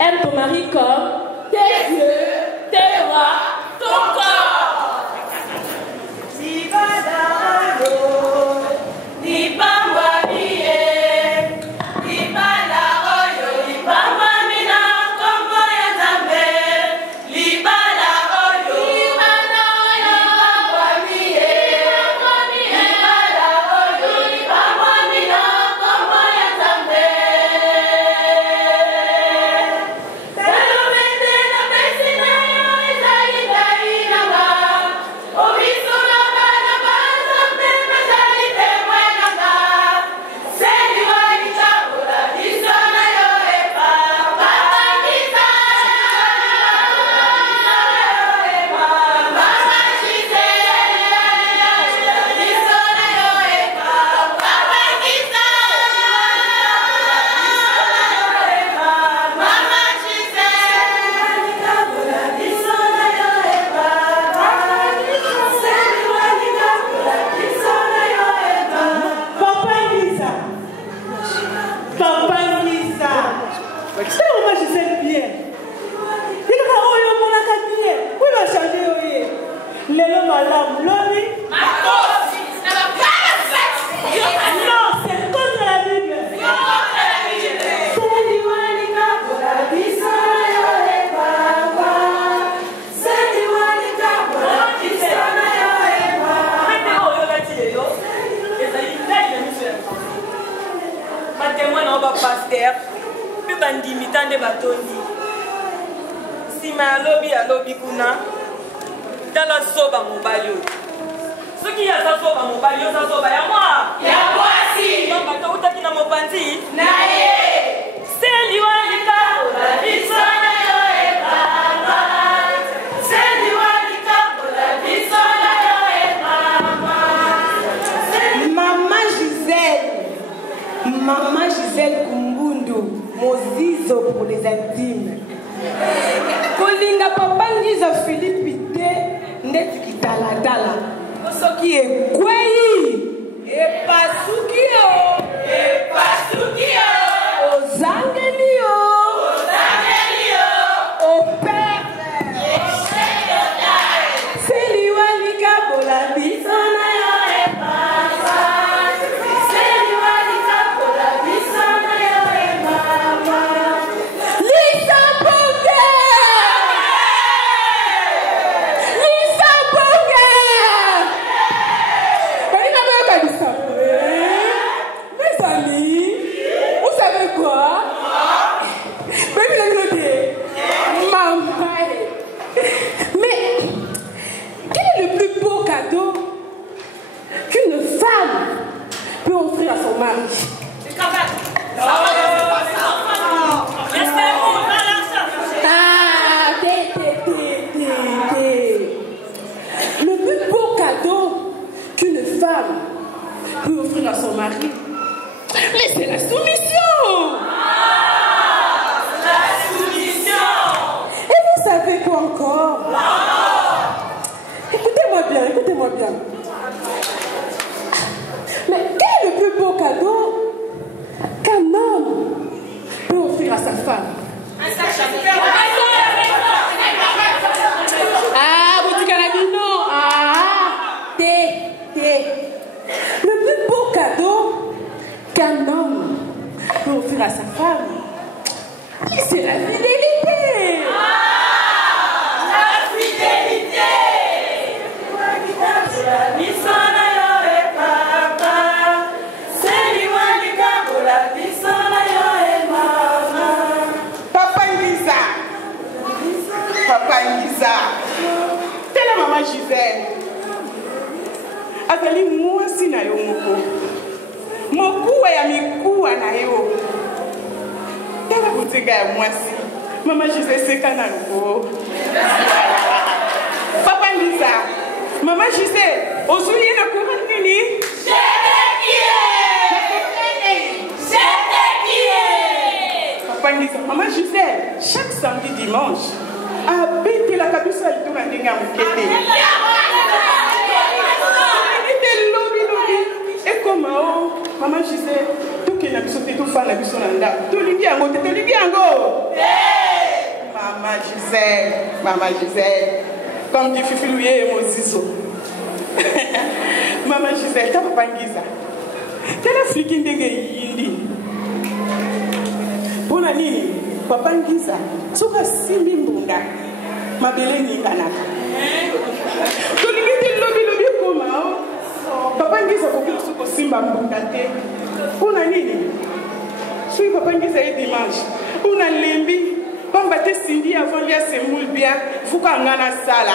Aime ton mari comme tes yeux, tes bras, ton corps. Pasteur, puis bandimitant de batoni. Si ma lobby kuna, dans la soba mobile. Ce qui a sa soba mobile, sa soba ya moi. Ya moi si. Non, mais toi tu n'as pas dit. Nae. C'est liwalika, la bisona yo e mama. C'est liwalika, la bisona yo e mama. Maman Gisèle Kumbundu, Mozizo pour les intimes. Kolinga papa Ngiza Philippe Ité, net qui taladala. Soki est Kwei, et Pasukio, Ozangelio, au père, c'est Liwalika pour la bisona. Peut offrir à son mari. Mais c'est la soumission. La soumission. Et vous savez quoi encore? Écoutez-moi bien. Mais quel est le plus beau cadeau qu'un homme peut offrir à sa femme? Un sac à Ah, vous dites qu'elle a dit non. Le plus beau cadeau qu'un homme peut offrir à sa femme, c'est la fidélité. La fidélité. Papa Ngiza, telle maman Gisèle. Azali mwasi na yo moko. Mokuwa ya mikuwa na yo. Tala kutenga ya mwasi. Mama Gisèle seka na luko. Papa Ngiza, Mama Gisèle, ozuye na kuwa nini? Papa Ngiza, Mama Gisèle, chaque samedi dimanche, abete la kabisa lito na ndenge ya mokete. Maman Gisèle, tout qui est là, tout fait, tout fan, la biso nanda. Tout lui dit un mot, tout lui dit un go. Maman Gisèle, comme tu fais louer mon zizo. Maman Gisèle, t'as pas Giza. T'as la flic qui yindi. Pour la nini, papa Giza, tu as simbi mbunda. Ma belle ni kanaka. Tu l'as lobby comment? Papa Giza, faut que tu simba mbunda te. Pour la nini, suis papa Giza et dimanche. Pour la lembi. Quand tu es avant de se mouler bien, il faut qu'on ait la salle.